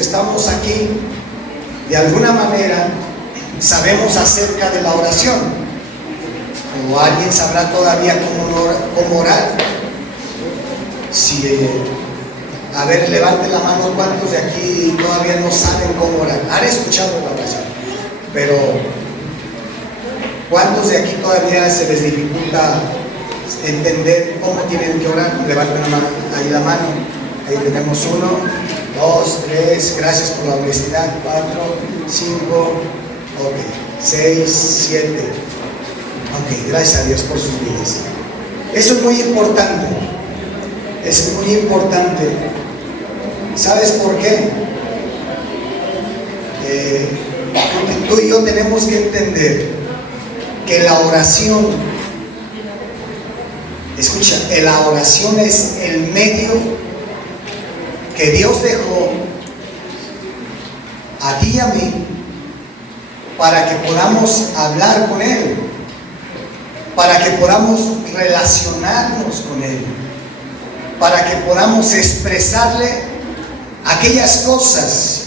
que estamos aquí, de alguna manera, sabemos acerca de la oración. ¿O alguien sabrá todavía cómo orar? A ver, levante la mano, ¿cuántos de aquí todavía no saben cómo orar? Han escuchado la oración, pero ¿cuántos de aquí todavía se les dificulta entender cómo tienen que orar? Levanten la mano. Ahí tenemos 1, 2, 3, gracias por la honestidad, 4, 5, 6, 7. Gracias a Dios por sus vidas. Eso es muy importante. Es muy importante. ¿Sabes por qué? Tú y yo tenemos que entender que la oración, escucha, la oración es el medio que Dios dejó a ti y a mí para que podamos hablar con Él, para que podamos relacionarnos con Él, para que podamos expresarle aquellas cosas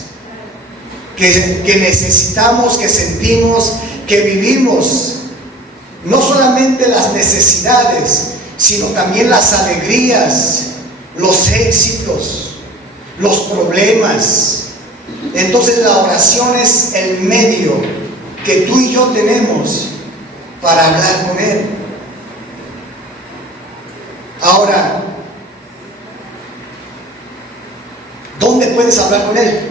que necesitamos, que sentimos, que vivimos. No solamente las necesidades, sino también las alegrías, los éxitos, los problemas. Entonces la oración es el medio que tú y yo tenemos para hablar con Él. Ahora, ¿dónde puedes hablar con Él?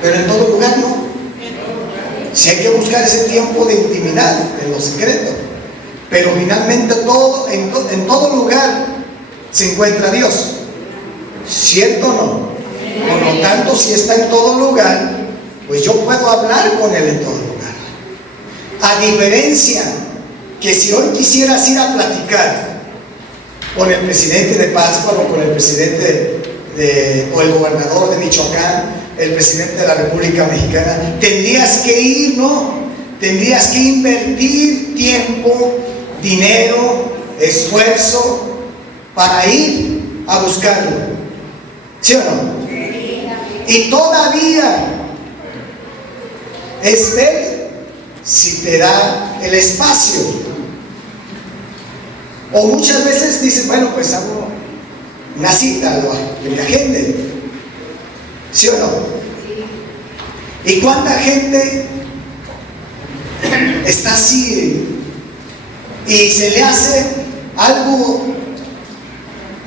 Pero en todo lugar no. Si hay que buscar ese tiempo de intimidad, en lo secreto. Pero finalmente en todo lugar se encuentra Dios. ¿Cierto o no? Por lo tanto, si está en todo lugar, pues yo puedo hablar con Él en todo lugar. A diferencia que si hoy quisieras ir a platicar con el presidente de Pátzcuaro, o con el presidente o el gobernador de Michoacán, el presidente de la República Mexicana, tendrías que ir, ¿no? Tendrías que invertir tiempo, dinero, esfuerzo para ir a buscarlo. ¿Sí o no? Y todavía es ver si te da el espacio. O muchas veces dices, bueno, pues hago una cita en mi agenda. ¿Sí o no? ¿Y cuánta gente está así y se le hace algo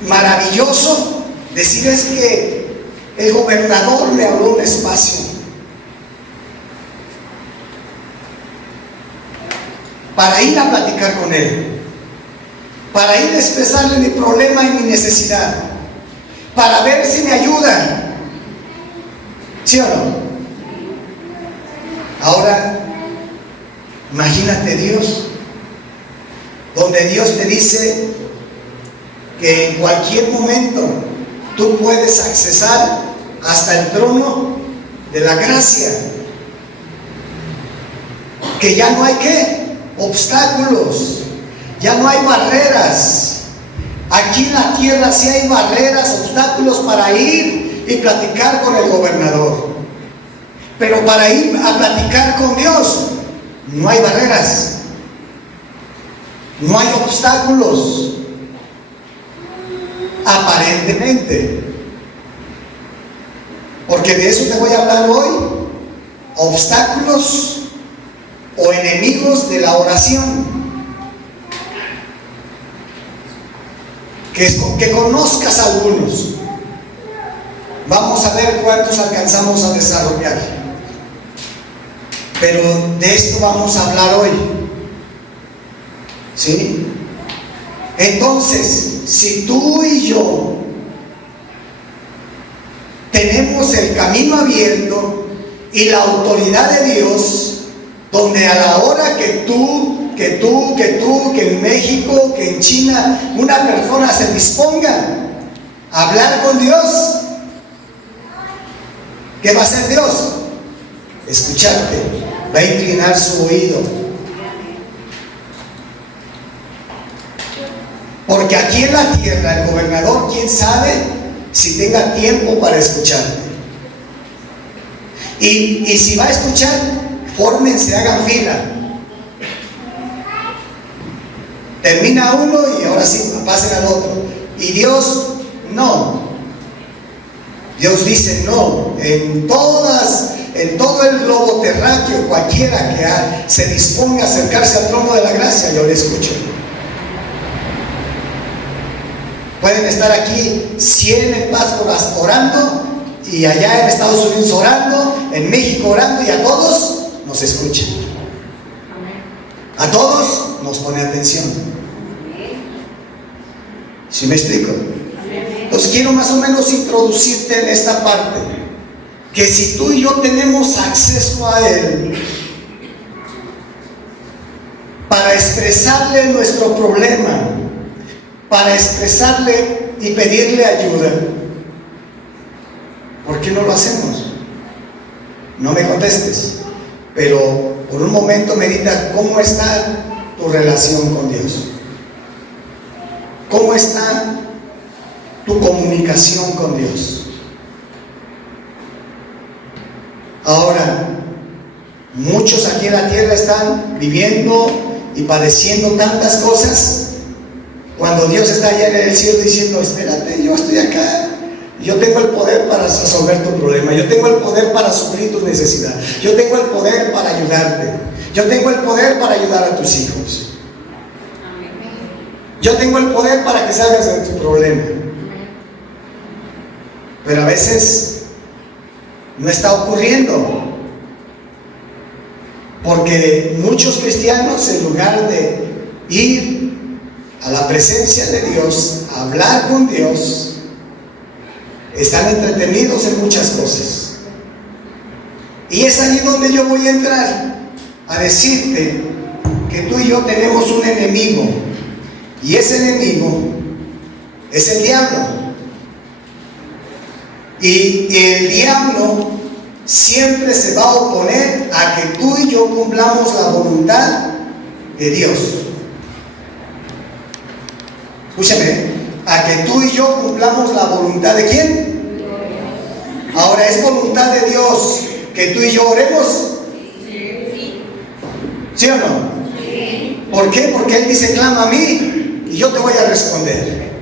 maravilloso decir es que el gobernador me habló un espacio para ir a platicar con él, para ir a expresarle mi problema y mi necesidad, para ver si me ayuda? ¿Sí o no? Ahora, imagínate Dios, donde Dios te dice que en cualquier momento tú puedes accesar hasta el trono de la gracia, que ya no hay obstáculos, ya no hay barreras. Aquí en la tierra sí hay barreras, obstáculos para ir y platicar con el gobernador, pero para ir a platicar con Dios no hay barreras, no hay obstáculos, aparentemente, porque de eso te voy a hablar hoy: obstáculos o enemigos de la oración. Que conozcas algunos. Vamos a ver cuántos alcanzamos a desarrollar. Pero de esto vamos a hablar hoy. ¿Sí? Entonces, si tú y yo tenemos el camino abierto y la autoridad de Dios, donde a la hora que en México, que en China, una persona se disponga a hablar con Dios, ¿qué va a hacer Dios? Escucharte, va a inclinar su oído. ¿Por Porque aquí en la tierra el gobernador, quién sabe si tenga tiempo para escucharte. Y si va a escuchar, fórmense, hagan fila. Termina uno y ahora sí pasen al otro. Y Dios no. Dios dice no. En todo el globo terráqueo, cualquiera que se disponga a acercarse al trono de la gracia, yo le escucho. Pueden estar aquí 100 en Pascuas orando, y allá en Estados Unidos orando, en México orando, y a todos nos escuchan. A todos nos pone atención. ¿Sí me explico? Entonces quiero más o menos introducirte en esta parte, que si tú y yo tenemos acceso a Él para expresarle nuestro problema, para expresarle y pedirle ayuda, ¿por qué no lo hacemos? No me contestes, pero por un momento medita cómo está tu relación con Dios. ¿Cómo está tu comunicación con Dios? Ahora, muchos aquí en la tierra están viviendo y padeciendo tantas cosas, cuando Dios está allá en el cielo diciendo: espérate, yo estoy acá, yo tengo el poder para resolver tu problema, yo tengo el poder para suplir tu necesidad, yo tengo el poder para ayudarte, yo tengo el poder para ayudar a tus hijos, yo tengo el poder para que salgas de tu problema. Pero a veces no está ocurriendo, porque muchos cristianos, en lugar de ir a la presencia de Dios, a hablar con Dios, están entretenidos en muchas cosas. Y es ahí donde yo voy a entrar a decirte que tú y yo tenemos un enemigo, y ese enemigo es el diablo. Y el diablo siempre se va a oponer a que tú y yo cumplamos la voluntad de Dios. Escúchame, a que tú y yo cumplamos la voluntad de ¿quién? Ahora, ¿es voluntad de Dios que tú y yo oremos? ¿Sí o no? ¿Por qué? Porque Él dice: clama a mí y yo te voy a responder.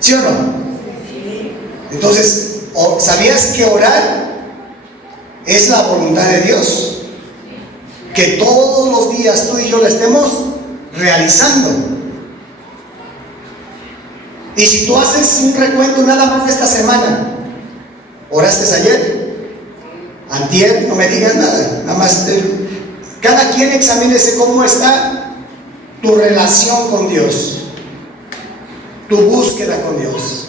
¿Sí o no? Entonces, ¿sabías que orar es la voluntad de Dios? Que todos los días tú y yo la estemos realizando. Y si tú haces un recuento nada más de esta semana, ¿oraste ayer? ¿Antier? No me digas nada. Nada más cada quien examínese cómo está tu relación con Dios, tu búsqueda con Dios.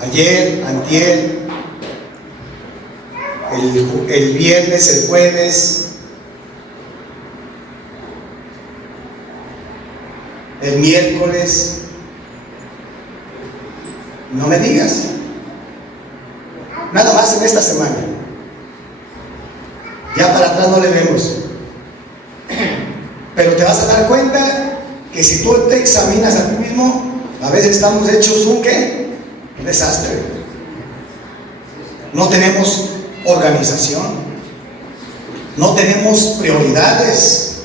Ayer, antier, el viernes, el jueves, el miércoles. No me digas. Nada más en esta semana. Ya para atrás no le vemos. Pero te vas a dar cuenta que si tú te examinas a ti mismo, a veces estamos hechos un ¿qué? Un desastre. No tenemos organización, no tenemos prioridades.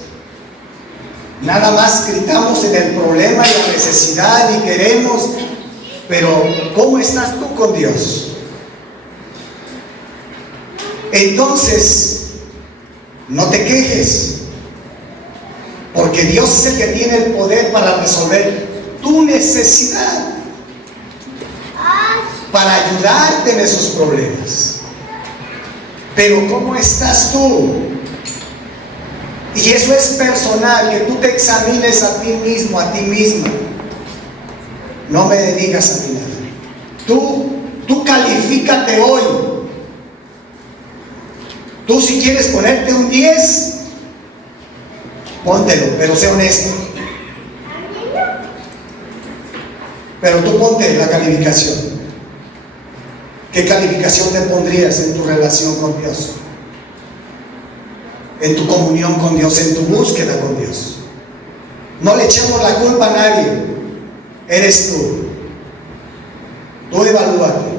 Nada más gritamos en el problema y la necesidad y queremos. Pero ¿cómo estás tú con Dios? Entonces, no te quejes, porque Dios es el que tiene el poder para resolver tu necesidad, para ayudarte en esos problemas. Pero ¿cómo estás tú? Y eso es personal, que tú te examines a ti mismo, a ti misma. No me digas a mí nada. Tú califícate hoy. Tú, si quieres ponerte un 10, póntelo, pero sé honesto. Pero tú ponte la calificación. ¿Qué calificación te pondrías en tu relación con Dios? En tu comunión con Dios, en tu búsqueda con Dios. No le echemos la culpa a nadie. eres tú. Tú evalúate.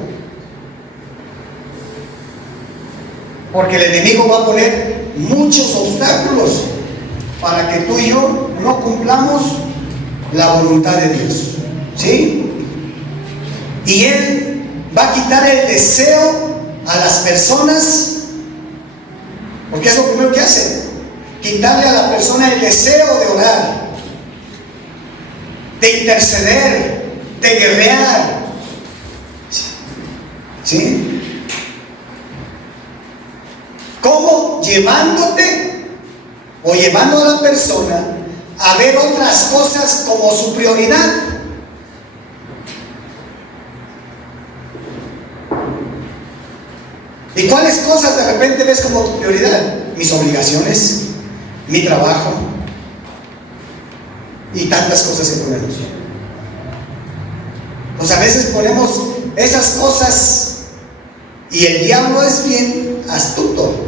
Porque el enemigo va a poner muchos obstáculos para que tú y yo no cumplamos la voluntad de Dios. ¿Sí? Y él va a quitar el deseo a las personas, porque es lo primero que hace, quitarle a la persona el deseo de orar, de interceder, de guerrear. ¿Sí? ¿Cómo? Llevándote o llevando a la persona a ver otras cosas como su prioridad. ¿Y cuáles cosas de repente ves como tu prioridad? Mis obligaciones, mi trabajo y tantas cosas que ponemos. Pues a veces ponemos esas cosas y el diablo es bien astuto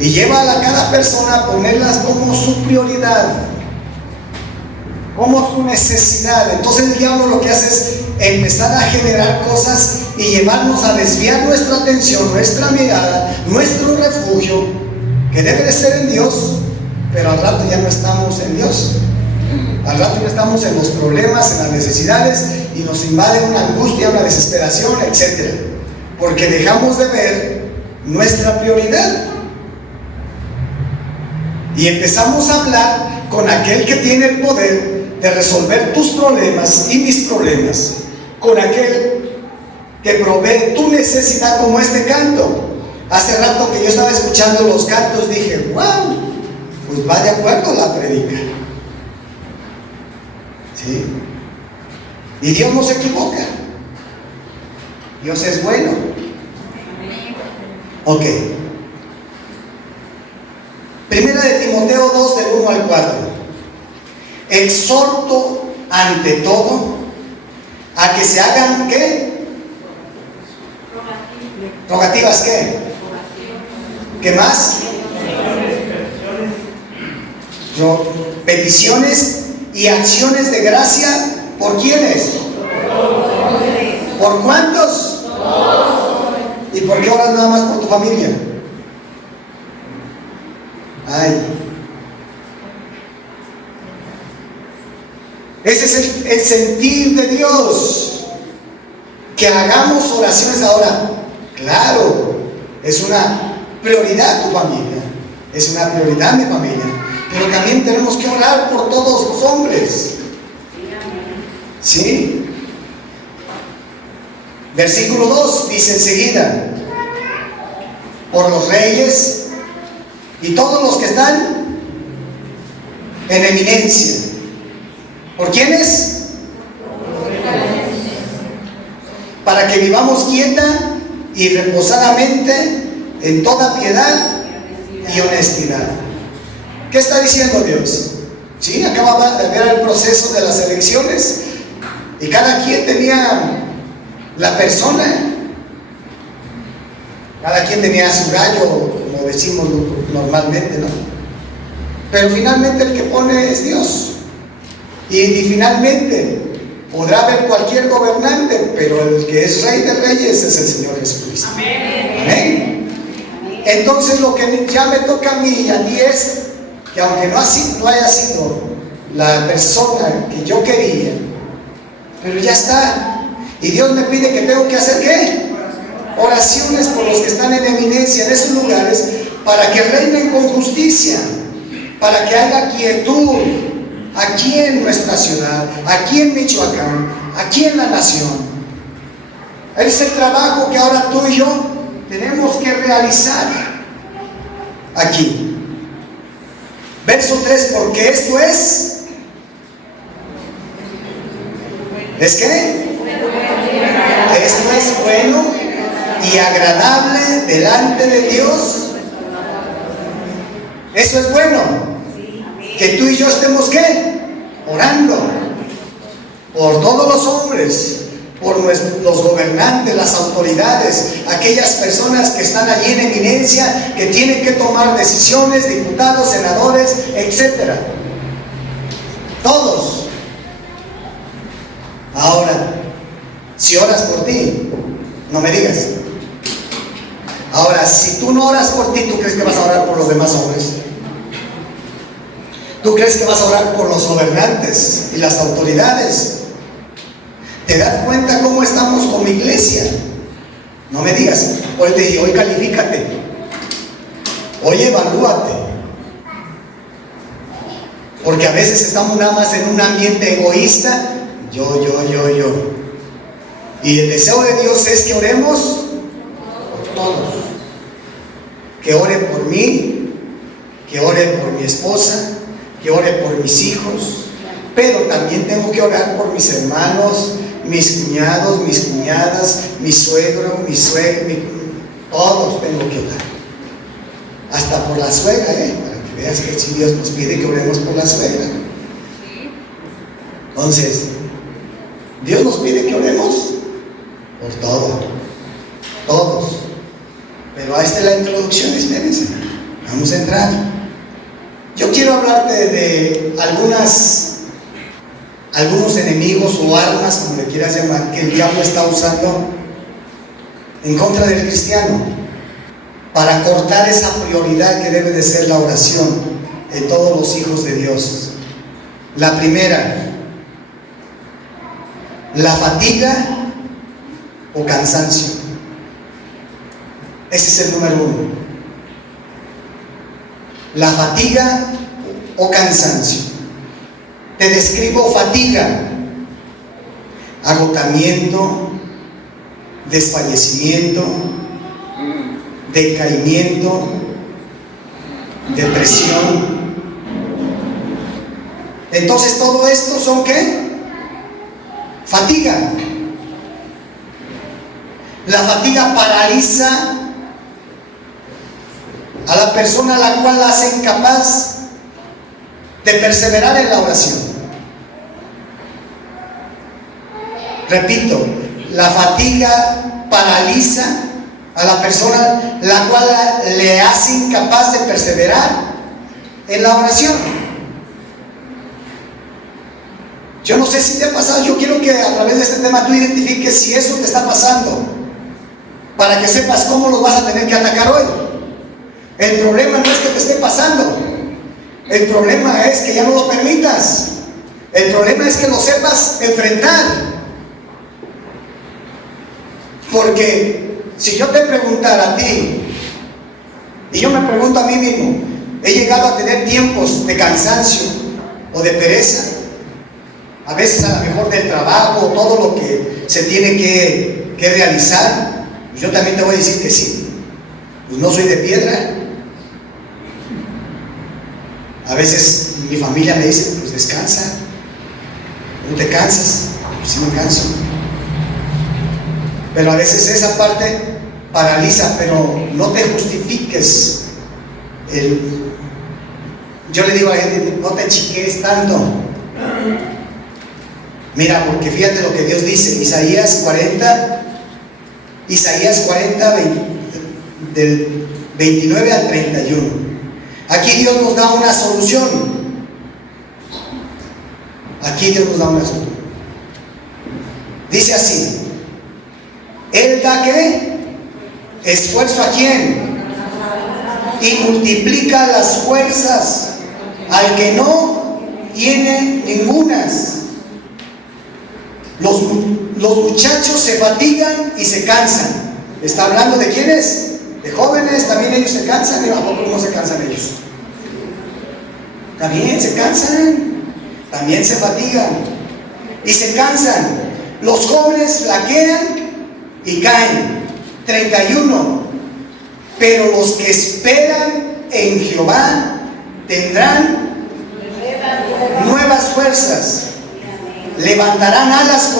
y lleva a cada persona a ponerlas como su prioridad, como su necesidad. Entonces el diablo lo que hace es empezar a generar cosas y llevarnos a desviar nuestra atención, nuestra mirada, nuestro refugio, que debe de ser en Dios, pero al rato ya no estamos en Dios. Al rato ya estamos en los problemas, en las necesidades, y nos invade una angustia, una desesperación, etc. Porque dejamos de ver nuestra prioridad. Y empezamos a hablar con aquel que tiene el poder de resolver tus problemas y mis problemas, con aquel que provee tu necesidad, como este canto. Hace rato que yo estaba escuchando los cantos, dije, wow, pues va de acuerdo a la predica. ¿Sí? Y Dios no se equivoca. Dios es bueno. Ok. Primera de Timoteo 2, del 1 al 4. Exhorto ante todo a que se hagan, ¿qué? Rogativas, ¿qué? ¿Qué más? Peticiones y acciones de gracia. ¿Por quiénes? ¿Por cuántos? ¿Y por qué oras nada más por tu familia? Ay. Ese es el sentir de Dios, que hagamos oraciones ahora. Claro, es una prioridad tu familia, es una prioridad mi familia, pero también tenemos que orar por todos los hombres. ¿Sí? Versículo 2 dice enseguida, por los reyes y todos los que están en eminencia. ¿Por quiénes? Para que vivamos quieta y reposadamente en toda piedad y honestidad. ¿Qué está diciendo Dios? Sí, acaba de ver el proceso de las elecciones y cada quien tenía la persona, cada quien tenía su gallo, como decimos normalmente, ¿no? Pero finalmente el que pone es Dios. Y finalmente podrá haber cualquier gobernante, pero el que es Rey de Reyes es el Señor Jesucristo. Amén. Amén. Entonces lo que ya me toca a mí y a ti es que aunque no haya sido la persona que yo quería, pero ya está. Y Dios me pide que tengo que hacer ¿qué? Oraciones por los que están en eminencia en esos lugares, para que reinen con justicia, para que haya quietud aquí en nuestra ciudad, aquí en Michoacán, aquí en la nación. Es el trabajo que ahora tú y yo tenemos que realizar aquí. Verso 3, porque esto es qué? Esto es bueno y agradable delante de Dios. Eso es bueno, que tú y yo estemos ¿qué? Orando por todos los hombres, por los gobernantes, las autoridades, aquellas personas que están allí en eminencia, que tienen que tomar decisiones, diputados, senadores, etc. Todos. Ahora, si oras por ti, no me digas. Ahora, si tú no oras por ti, ¿tú crees que vas a orar por los demás hombres? ¿Tú crees que vas a orar por los gobernantes y las autoridades? ¿Te das cuenta cómo estamos como iglesia? No me digas. Hoy te dije, hoy califícate. Hoy evalúate. Porque a veces estamos nada más en un ambiente egoísta. Yo. Y el deseo de Dios es que oremos por todos. Que ore por mí, que ore por mi esposa, que ore por mis hijos. Pero también tengo que orar por mis hermanos, mis cuñados, mis cuñadas, mi suegro, mi suegra, todos tengo que orar. Hasta por la suegra, para que veas que si Dios nos pide que oremos por la suegra. Entonces, Dios nos pide que oremos por todo, todos. Pero ahí está la introducción, espérense, vamos a entrar. Yo quiero hablarte de algunos enemigos o armas, como le quieras llamar, que el diablo está usando en contra del cristiano para cortar esa prioridad que debe de ser la oración de todos los hijos de Dios. La primera, la fatiga o cansancio. Ese es el número uno. La fatiga o cansancio. Te describo fatiga: agotamiento, desfallecimiento, decaimiento, depresión. Entonces, todo esto son ¿qué? Fatiga. La fatiga paraliza a la persona a la cual la hace incapaz de perseverar en la oración. Repito, la fatiga paraliza a la persona la cual le hace incapaz de perseverar en la oración. Yo no sé si te ha pasado. Yo quiero que a través de este tema tú identifiques si eso te está pasando, para que sepas cómo lo vas a tener que atacar hoy. El problema no es que te esté pasando, el problema es que ya no lo permitas. El problema es que lo sepas enfrentar. Porque si yo te preguntara a ti, y yo me pregunto a mí mismo, he llegado a tener tiempos de cansancio o de pereza, a veces a lo mejor del trabajo, todo lo que se tiene que realizar. Pues yo también te voy a decir que sí. Pues no soy de piedra. A veces mi familia me dice, pues descansa, no te cansas. Pues sí me canso. Pero a veces esa parte paraliza, pero no te justifiques. Yo le digo a la gente, no te chiques tanto. Mira, porque fíjate lo que Dios dice, Isaías 40, del 29 al 31. Aquí Dios nos da una solución. Aquí Dios nos da una solución. Dice así: Él da ¿qué? Esfuerzo ¿a quién? Y multiplica las fuerzas al que no tiene ningunas. Los muchachos se fatigan y se cansan. ¿Está hablando de quiénes? De jóvenes. También ellos se cansan. ¿Y a poco no se cansan ellos? También se cansan. También se fatigan y se cansan. Los jóvenes flaquean y caen. 31. Pero los que esperan en Jehová tendrán nuevas fuerzas. Levantarán alas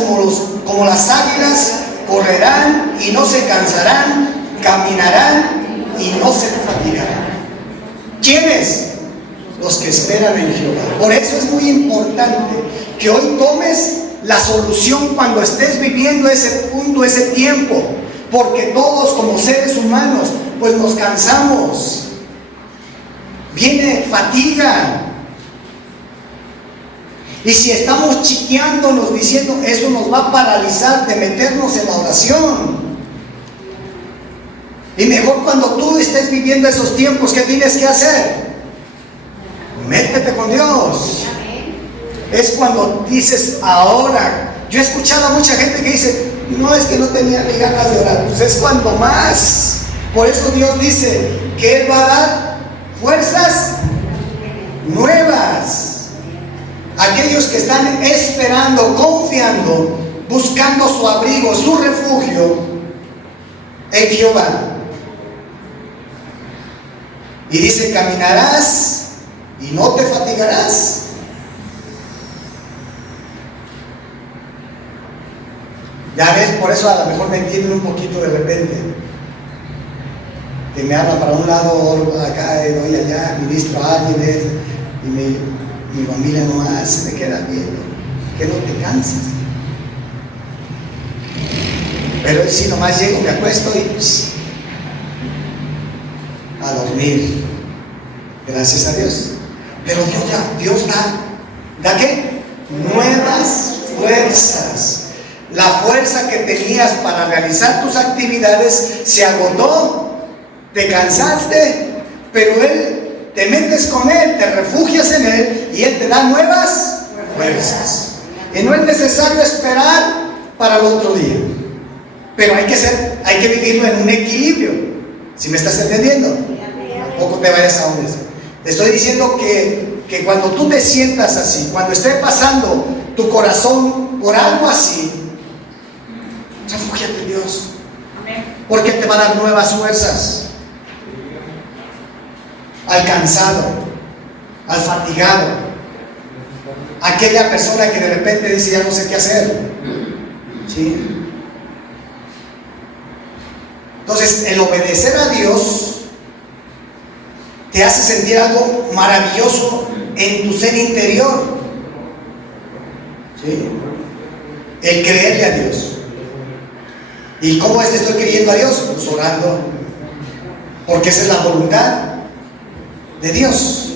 como las águilas, correrán y no se cansarán, caminarán y no se fatigarán. ¿Quiénes? Los que esperan en Jehová. Por eso es muy importante que hoy tomes la solución cuando estés viviendo ese punto, ese tiempo, porque todos como seres humanos pues nos cansamos, viene fatiga. Y si estamos chiqueándonos diciendo eso nos va a paralizar de meternos en la oración. Y mejor cuando tú estés viviendo esos tiempos, ¿qué tienes que hacer? Métete con Dios. Es cuando dices ahora. Yo he escuchado a mucha gente que dice, no, es que no tenía ni ganas de orar. Pues es cuando más. Por eso Dios dice que Él va a dar fuerzas nuevas. Aquellos que están esperando, confiando, buscando su abrigo, su refugio en Jehová. Y dice, caminarás y no te fatigarás. Ya ves, por eso a lo mejor me entienden un poquito de repente. Que me hablan para un lado, oro para acá, doy allá, ministro a alguien, y mi familia nomás se me queda viendo. Que no te cansas. Pero si nomás llego, me acuesto y a dormir. Gracias a Dios. Pero Dios da ¿qué? Nuevas fuerzas. La fuerza que tenías para realizar tus actividades se agotó, te cansaste, pero Él, te metes con Él, te refugias en Él y Él te da nuevas fuerzas. Y no es necesario esperar para el otro día, pero hay que vivirlo en un equilibrio. ¿Sí me estás entendiendo? Tampoco te vayas a un eso. Te estoy diciendo que cuando tú te sientas así, cuando esté pasando tu corazón por algo así, refúgiate en Dios, porque te va a dar nuevas fuerzas. Al cansado, al fatigado, aquella persona que de repente dice ya no sé qué hacer, ¿sí? Entonces el obedecer a Dios te hace sentir algo maravilloso en tu ser interior, ¿sí? El creerle a Dios. ¿Y cómo es que estoy creyendo a Dios? Pues orando, porque esa es la voluntad de Dios.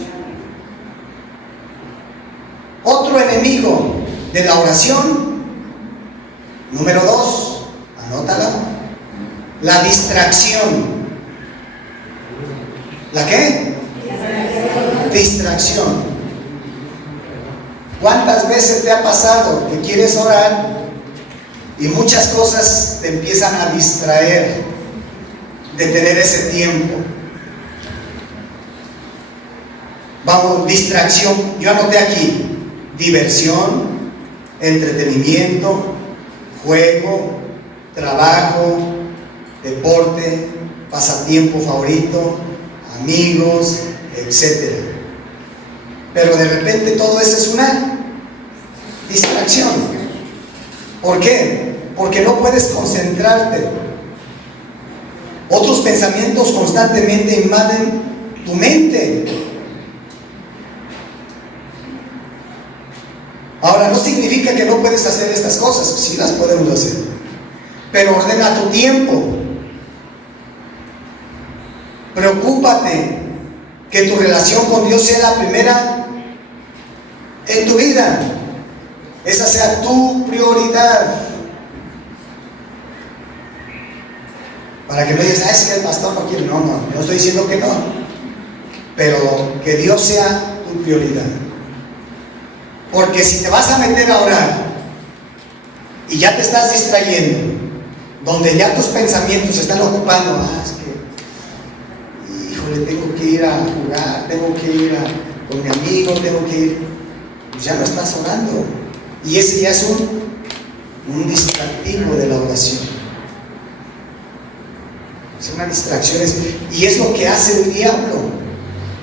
Otro enemigo de la oración, número 2, anótala, la distracción. ¿La qué? Distracción. ¿Cuántas veces te ha pasado que quieres orar y muchas cosas te empiezan a distraer de tener ese tiempo? Vamos, distracción. Yo anoté aquí: diversión, entretenimiento, juego, trabajo, deporte, pasatiempo favorito, amigos, etc. Pero de repente todo eso es una distracción. ¿Por qué? Porque no puedes concentrarte. Otros pensamientos constantemente invaden tu mente. Ahora, no significa que no puedes hacer estas cosas, sí las podemos hacer, pero ordena tu tiempo. Preocúpate que tu relación con Dios sea la primera en tu vida. Esa sea tu prioridad. Para que no digas, es que el pastor no quiere. No estoy diciendo que no, pero que Dios sea tu prioridad. Porque si te vas a meter a orar y ya te estás distrayendo, donde ya tus pensamientos se están ocupando, es que, híjole, tengo que ir a jugar, tengo que ir con mi amigo, tengo que ir, pues ya no estás orando. Y ese ya es un distractivo de la oración. Es una distracción, y es lo que hace el diablo: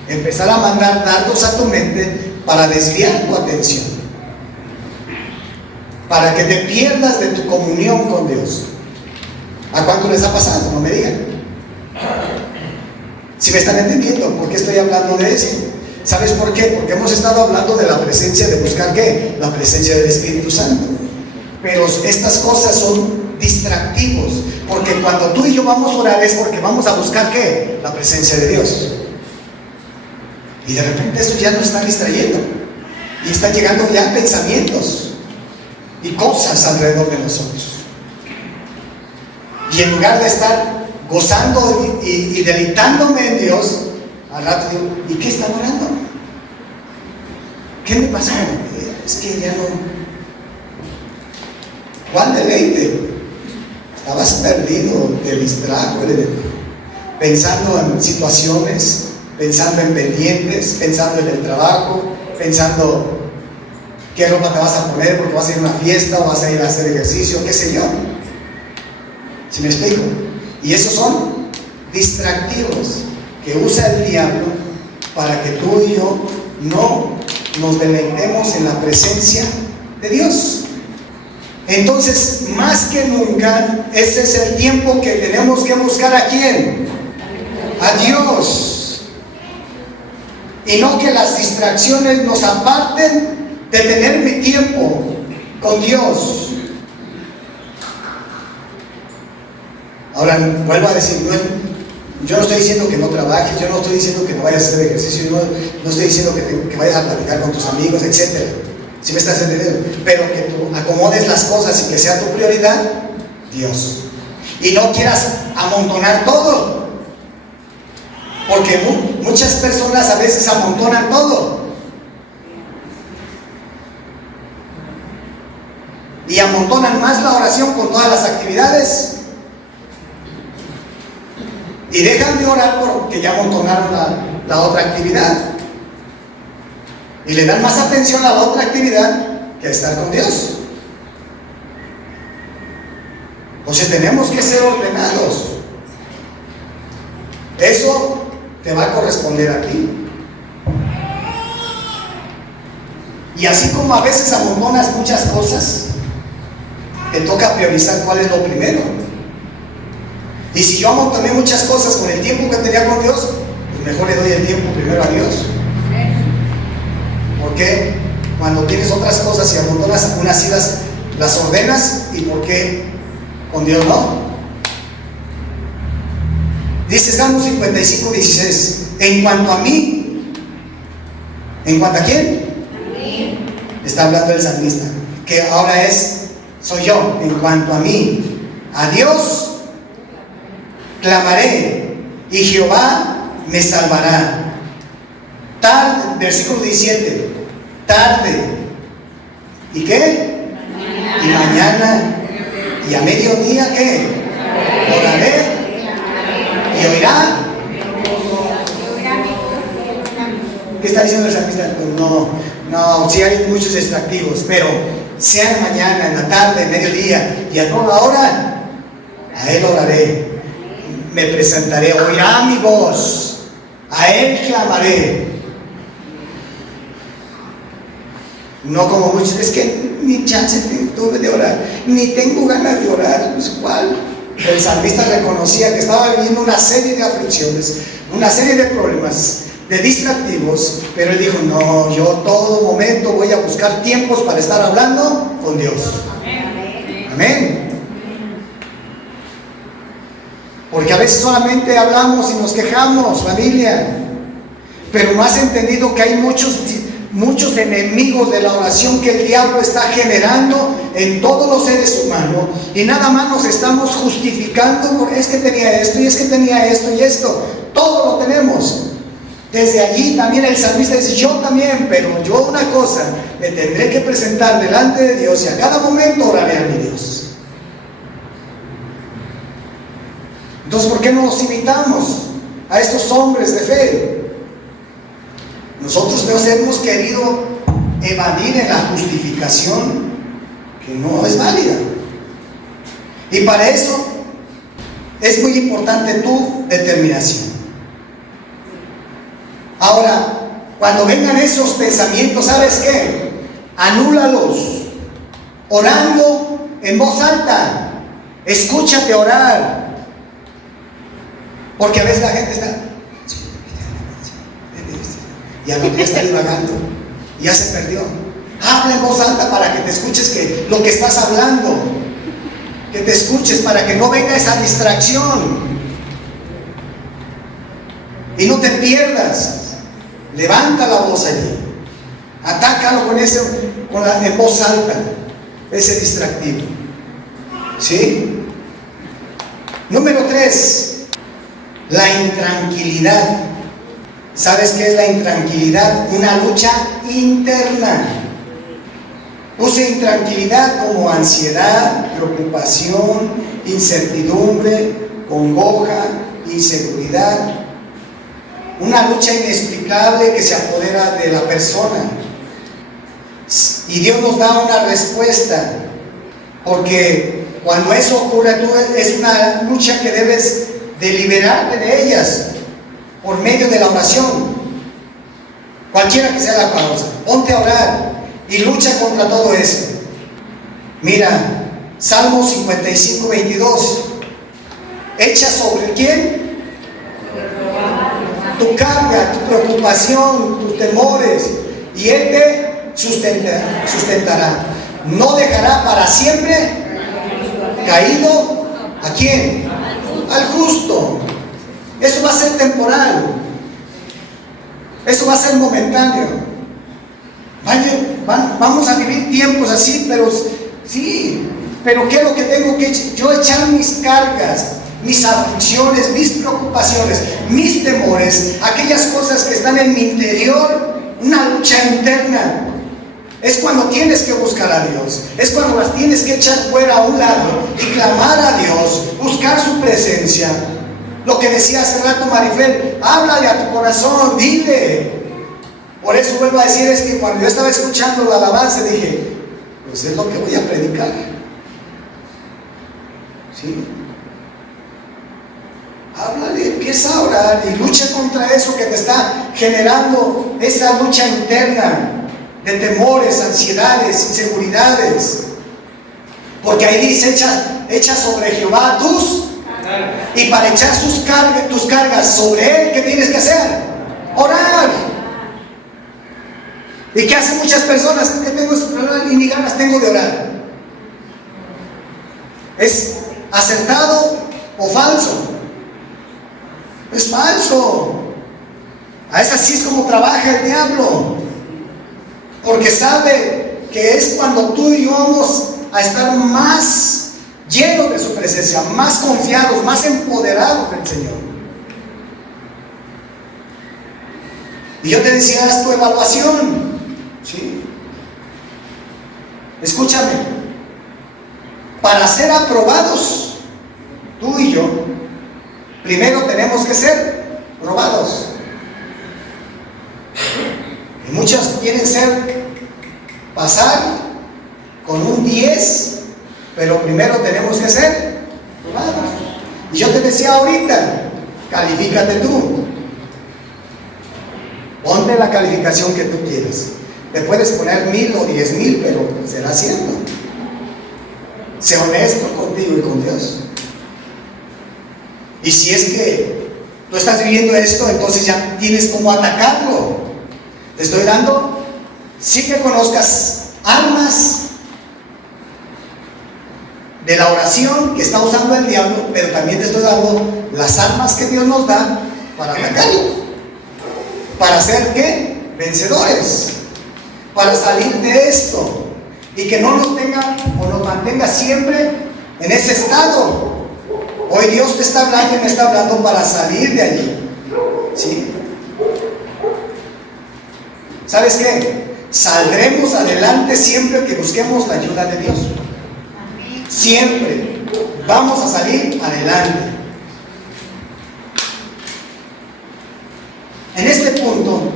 empezar a mandar dardos a tu mente para desviar tu atención, para que te pierdas de tu comunión con Dios. ¿A cuánto les ha pasado? No me digan. ¿Sí me están entendiendo por qué estoy hablando de eso? ¿Sabes por qué? Porque hemos estado hablando de la presencia, de buscar ¿qué? La presencia del Espíritu Santo. Pero estas cosas son distractivos, porque cuando tú y yo vamos a orar es porque vamos a buscar ¿qué? La presencia de Dios. Y de repente eso ya nos está distrayendo. Y están llegando ya pensamientos y cosas alrededor de nosotros. Y en lugar de estar gozando y deleitándome en Dios, al rato digo, ¿y qué están orando? ¿Qué me pasó? Es que ya no. ¿Cuál deleite? Estabas perdido, te distrajo, pensando en situaciones, pensando en pendientes, pensando en el trabajo, pensando qué ropa te vas a poner porque vas a ir a una fiesta o vas a ir a hacer ejercicio, qué sé yo. ¿Sí me explico? Y esos son distractivos que usa el diablo para que tú y yo no nos deleitemos en la presencia de Dios. Entonces, más que nunca, este es el tiempo que tenemos que buscar ¿a quién? A Dios. Y no que las distracciones nos aparten de tener mi tiempo con Dios. Ahora, vuelvo a decir, yo no estoy diciendo que no trabajes, yo no estoy diciendo que no vayas a hacer ejercicio, no estoy diciendo que vayas a platicar con tus amigos, etc. ¿Sí me estás entendiendo? Pero que tú acomodes las cosas y que sea tu prioridad Dios. Y no quieras amontonar todo. Porque muchas personas a veces amontonan todo. Y amontonan más la oración con todas las actividades. Y dejan de orar porque ya amontonaron la otra actividad. Y le dan más atención a la otra actividad que a estar con Dios. Entonces tenemos que ser ordenados. Eso te va a corresponder a ti. Y así como a veces amontonas muchas cosas, te toca priorizar cuál es lo primero. Y si yo amontoné muchas cosas con el tiempo que tenía con Dios, pues mejor le doy el tiempo primero a Dios. ¿Por qué? Cuando tienes otras cosas y amontonas unas y las ordenas, ¿y por qué con Dios no? Dice Salmo 55:16, en cuanto a mí, ¿en cuanto a quién? A mí. Está hablando el salmista, que ahora soy yo, en cuanto a mí, a Dios clamaré y Jehová me salvará. Versículo 17, tarde, ¿y qué? Y mañana, y a mediodía, ¿qué? Oraré y oirá. ¿Qué está diciendo el salmista? No, sí hay muchos distractivos, pero sea mañana, en la tarde, mediodía y a toda hora, a Él oraré, me presentaré, oirá mi voz, a Él clamaré. No como muchos, es que ni chance tuve de orar, ni tengo ganas de orar. Pues ¿cuál? El salmista reconocía que estaba viviendo una serie de aflicciones, una serie de problemas, de distractivos, pero él dijo, no, yo todo momento voy a buscar tiempos para estar hablando con Dios. Amén. Amén. Porque a veces solamente hablamos y nos quejamos, familia, pero no has entendido que hay muchos enemigos de la oración que el diablo está generando en todos los seres humanos, y nada más nos estamos justificando porque es que tenía esto y es que tenía esto y esto. Todo lo tenemos. Desde allí también el salmista dice, yo también, pero yo una cosa, me tendré que presentar delante de Dios y a cada momento oraré a mi Dios. Entonces, ¿por qué no nos imitamos a estos hombres de fe? Nosotros nos hemos querido evadir en la justificación que no es válida. Y para eso es muy importante tu determinación. Ahora, cuando vengan esos pensamientos, ¿sabes qué? Anúlalos, orando en voz alta. Escúchate orar. Porque a veces la gente está... y a lo que ya está divagando, ya se perdió. Habla en voz alta para que te escuches lo que estás hablando, que te escuches para que no venga esa distracción y no te pierdas. Levanta la voz allí, Atácalo con ese, en voz alta, ese distractivo. ¿Sí? Número 3, la intranquilidad. ¿Sabes qué es la intranquilidad? Una lucha interna. Puse intranquilidad como ansiedad, preocupación, incertidumbre, congoja, inseguridad. Una lucha inexplicable que se apodera de la persona. Y Dios nos da una respuesta, porque cuando eso ocurre, es una lucha que debes de liberarte de ellas por medio de la oración. Cualquiera que sea la causa, ponte a orar y lucha contra todo eso. Mira, Salmo 55, 22. Echa sobre quién tu carga, tu preocupación, tus temores, y Él te sustentará. No dejará para siempre caído ¿a quién? Al justo. Eso va a ser temporal. Eso va a ser momentáneo. Vamos a vivir tiempos así, pero sí. Pero ¿qué es lo que tengo que yo echar? Mis cargas, mis aflicciones, mis preocupaciones, mis temores, aquellas cosas que están en mi interior, una lucha interna. Es cuando tienes que buscar a Dios, es cuando las tienes que echar fuera a un lado y clamar a Dios, buscar su presencia. Lo que decía hace rato Marifel, háblale a tu corazón, dile. Por eso vuelvo a decir, es que cuando yo estaba escuchando la alabanza dije, pues es lo que voy a predicar. ¿Sí? Háblale, empieza a orar y lucha contra eso que te está generando esa lucha interna de temores, ansiedades, inseguridades. Porque ahí dice, echa sobre Jehová y para echar tus cargas sobre Él, ¿qué tienes que hacer? Orar. ¿Y qué hacen muchas personas? Que tengo que orar y ni ganas tengo de orar. ¿Es acertado o falso? Es falso. A esa sí es como trabaja el diablo, porque sabe que es cuando tú y yo vamos a estar más llenos de su presencia, más confiados, más empoderados del Señor. Y yo te decía, haz tu evaluación, ¿sí? Escúchame, para ser aprobados, tú y yo, primero tenemos que ser probados. Y muchos quieren pasar con un 10, pero primero tenemos que ser probados. Y yo te decía ahorita, califícate tú. Ponte la calificación que tú quieras. Te puedes poner 1000 o 10,000, pero será cierto. Sé honesto contigo y con Dios. Y si es que tú estás viviendo esto, entonces ya tienes cómo atacarlo. Te estoy dando, sí que conozcas armas de la oración que está usando el diablo, pero también te estoy dando las armas que Dios nos da para atacarlo. ¿Para ser qué? Vencedores. Para salir de esto y que no nos tenga o nos mantenga siempre en ese estado. Hoy Dios te está hablando y me está hablando para salir de allí. ¿Sí? ¿Sabes qué? Saldremos adelante siempre que busquemos la ayuda de Dios. Siempre vamos a salir adelante. En este punto,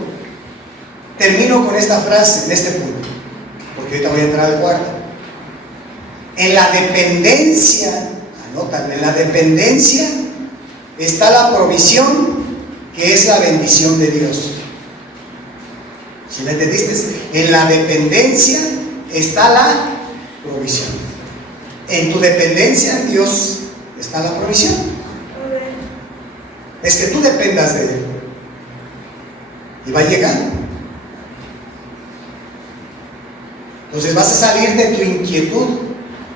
termino con esta frase, en este punto, porque ahorita voy a entrar al cuarto. En la dependencia, anótalo, en la dependencia está la provisión, que es la bendición de Dios. ¿Sí me entendiste? En la dependencia está la provisión. En tu dependencia en Dios está la provisión. Es que tú dependas de Él. Y va a llegar. Entonces vas a salir de tu inquietud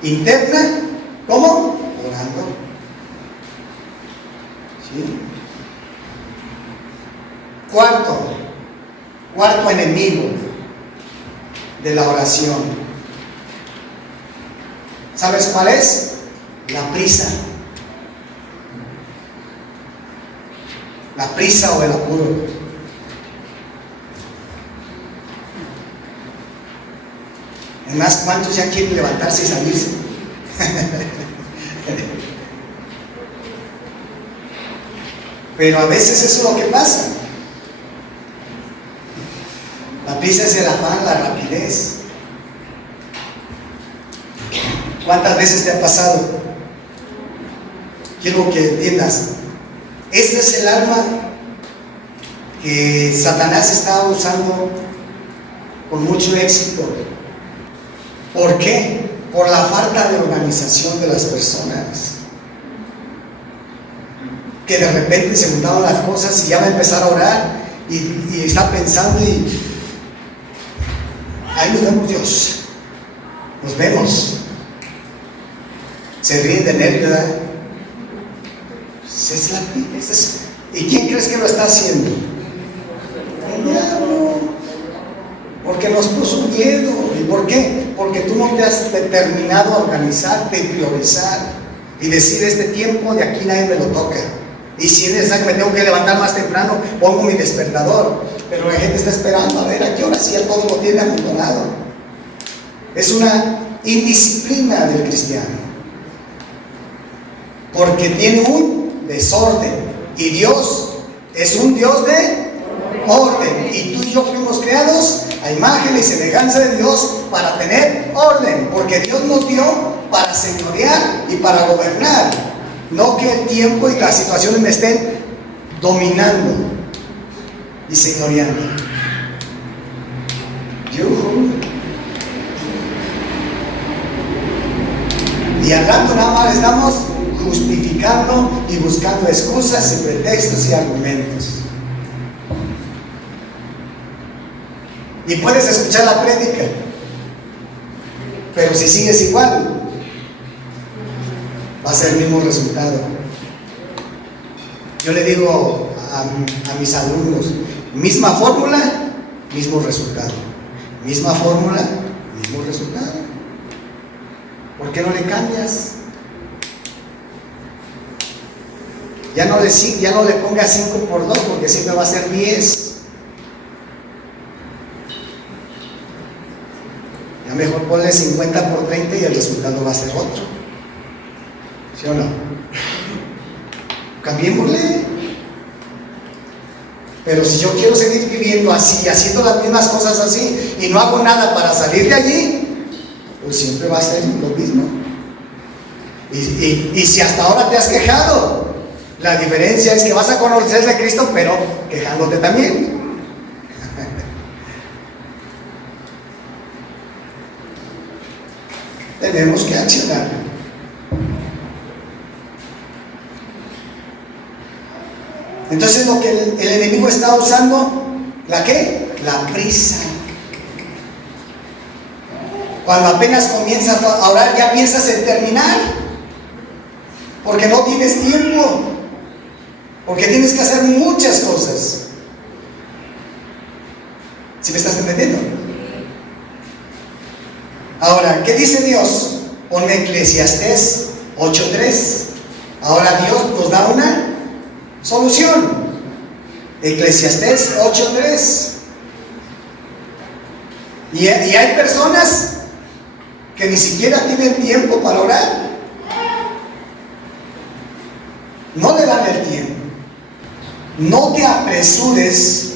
interna. ¿Cómo? Orando. ¿Sí? Cuarto enemigo. de la oración. ¿Sabes cuál es? La prisa. La prisa o el apuro. Además, ¿cuántos ya quieren levantarse y salirse? Pero a veces eso es lo que pasa. La prisa es el afán, la rapidez. ¿Cuántas veces te ha pasado? Quiero que entiendas. Este es el arma que Satanás está usando con mucho éxito. ¿Por qué? Por la falta de organización de las personas. Que de repente se juntaron las cosas y ya va a empezar a orar y está pensando y ahí nos vemos, Dios. Nos vemos. Se ríen de nervio, ¿verdad? ¿Y quién crees que lo está haciendo? El diablo. Porque nos puso miedo. ¿Y por qué? Porque tú no te has determinado a organizarte y priorizar y decir: este tiempo de aquí nadie me lo toca. Y si es necesario, me tengo que levantar más temprano, pongo mi despertador. Pero la gente está esperando a ver a qué hora, si ya todo lo tiene amontonado. Es una indisciplina del cristiano, porque tiene un desorden. Y Dios es un Dios de orden. Y tú y yo fuimos creados a imagen y semejanza de Dios para tener orden, porque Dios nos dio para señorear y para gobernar. No que el tiempo y las situaciones me estén dominando y señoreando. Y al rato nada más estamos justificando y buscando excusas y pretextos y argumentos. Y puedes escuchar la prédica, pero si sigues igual, va a ser el mismo resultado. Yo le digo a mis alumnos: misma fórmula, mismo resultado. Misma fórmula, mismo resultado. ¿Por qué no le cambias? Ya no le pongas 5 por 2, porque siempre va a ser 10. Ya mejor ponle 50 por 30 y el resultado va a ser otro. ¿Sí o no? Cambiémosle. Pero si yo quiero seguir viviendo así, haciendo las mismas cosas así, y no hago nada para salir de allí, pues siempre va a ser lo mismo. Y si hasta ahora te has quejado, la diferencia es que vas a conocer de Cristo, pero quejándote también. Tenemos que accionar. Entonces lo que el enemigo está usando, ¿la qué? La prisa. Cuando apenas comienzas a orar, ya piensas en terminar, porque no tienes tiempo, porque tienes que hacer muchas cosas. ¿Sí me estás entendiendo? Ahora, ¿qué dice Dios? Ponme Eclesiastés 8:3. Ahora Dios nos da una solución. Eclesiastés 8:3. Y hay personas que ni siquiera tienen tiempo para orar. No le dan el tiempo. No te apresures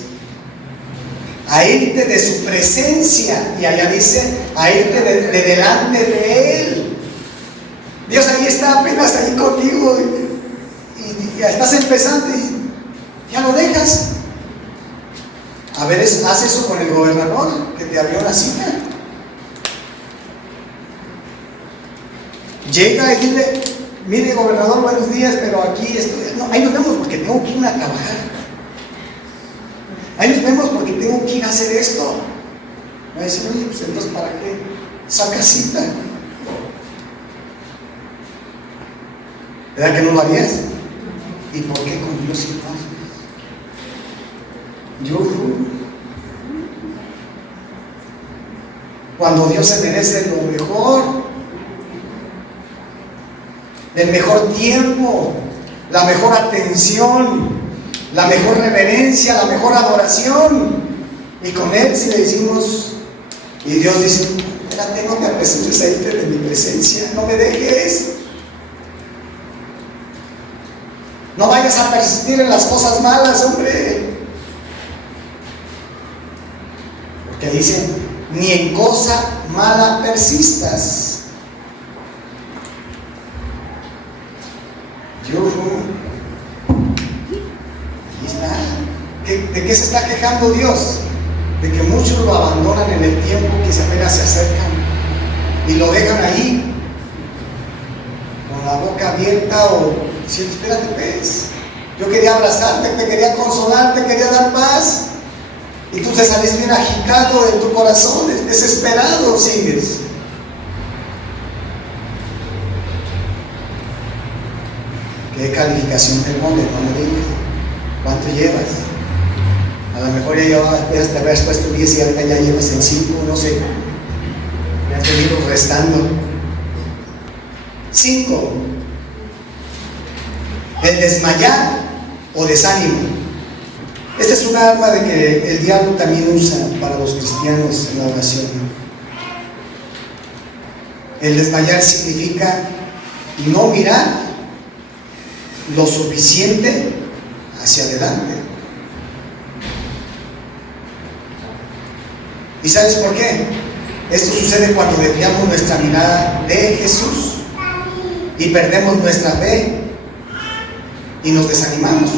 a irte de su presencia. Y allá dice, a irte de delante de Él. Dios ahí está, apenas ahí contigo. Y ya estás empezando y ya lo dejas. A ver, haz eso con el gobernador que te abrió la cita. Llega y dile: mire, gobernador, buenos días, pero aquí estoy. No, ahí nos vemos porque tengo que ir a trabajar. Ahí nos vemos porque tengo que ir a hacer esto. Va a decir: oye, pues entonces ¿para qué saca cita? ¿Verdad que no lo harías? ¿Y por qué con Dios sí lo haces? cuando Dios se merece lo mejor, el mejor tiempo, la mejor atención, la mejor reverencia, la mejor adoración. Y con Él si le decimos, y Dios dice, espérate, no me apresures a irte de mi presencia, no me dejes. No vayas a persistir en las cosas malas, hombre. Porque dice, ni en cosa mala persistas. Ahí está. ¿De qué se está quejando Dios? De que muchos lo abandonan en el tiempo que apenas se acercan y lo dejan ahí con la boca abierta o diciendo, espérate pues, yo quería abrazarte, te quería consolar, te quería dar paz, y tú te salís bien agitado de tu corazón, desesperado sigues. ¿Qué calificación te pones? No me digas. ¿Cuánto llevas? A lo mejor ya te habías puesto 10 y ahorita ya llevas en 5, no sé. Me has venido restando. 5. El desmayar o desánimo. Esta es una arma de que el diablo también usa para los cristianos en la oración. El desmayar significa no mirar lo suficiente hacia adelante. ¿Y sabes por qué? Esto sucede cuando desviamos nuestra mirada de Jesús y perdemos nuestra fe y nos desanimamos.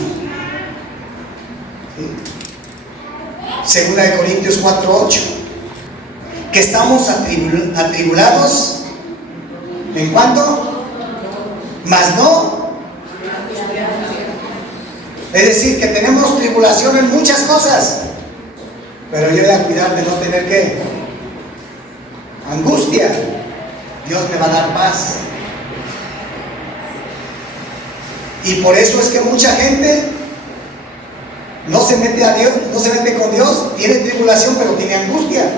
Segunda de Corintios 4:8, que estamos atribulados ¿en cuánto? Mas no. Es decir, que tenemos tribulación en muchas cosas, pero yo voy a cuidar de no tener ¿qué? Angustia. Dios me va a dar paz. Y por eso es que mucha gente no se mete a Dios, no se mete con Dios, tiene tribulación pero tiene angustia.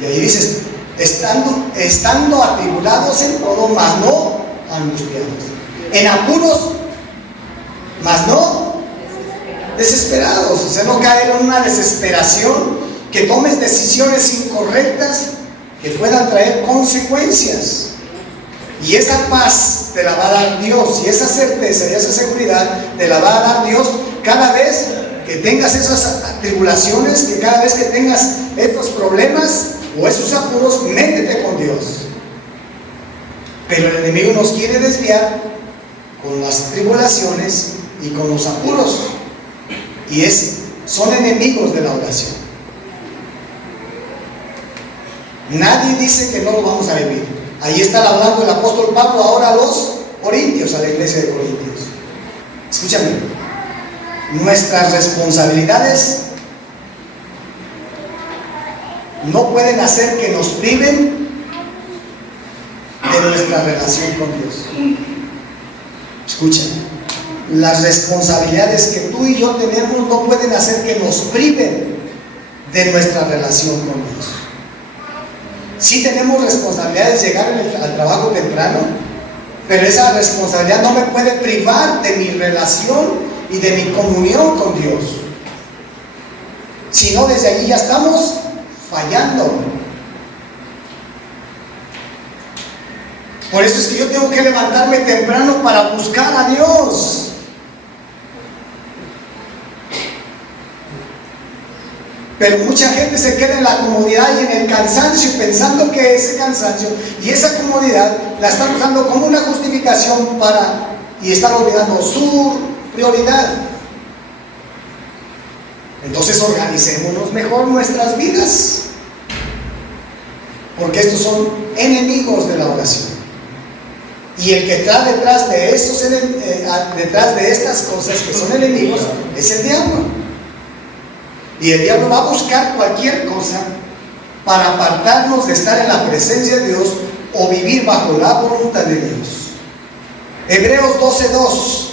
Y ahí dices, estando atribulados en todo, mas no angustiados, en apuros, mas no desesperados. O sea, no caer en una desesperación, que tomes decisiones incorrectas que puedan traer consecuencias. Y esa paz te la va a dar Dios, y esa certeza y esa seguridad te la va a dar Dios cada vez que tengas esas tribulaciones, que cada vez que tengas estos problemas o esos apuros, métete con Dios. Pero el enemigo nos quiere desviar con las tribulaciones y con los apuros, y son enemigos de la oración. Nadie dice que no lo vamos a vivir. Ahí está hablando el apóstol Pablo ahora a los Corintios, a la iglesia de Corintios. Escúchame, nuestras responsabilidades no pueden hacer que nos priven de nuestra relación con Dios. Escucha, las responsabilidades que tú y yo tenemos no pueden hacer que nos priven de nuestra relación con Dios. Sí tenemos responsabilidades de llegar al trabajo temprano, pero esa responsabilidad no me puede privar de mi relación y de mi comunión con Dios. Si no, desde allí ya estamos fallando. Por eso es que yo tengo que levantarme temprano para buscar a Dios. Pero mucha gente se queda en la comodidad y en el cansancio, pensando que ese cansancio y esa comodidad la están usando como una justificación y están olvidando su prioridad. Entonces organicémonos mejor nuestras vidas, porque estos son enemigos de la oración. Y el que está detrás de estas cosas que son enemigos es el diablo. Y el diablo va a buscar cualquier cosa para apartarnos de estar en la presencia de Dios o vivir bajo la voluntad de Dios. Hebreos 12:2.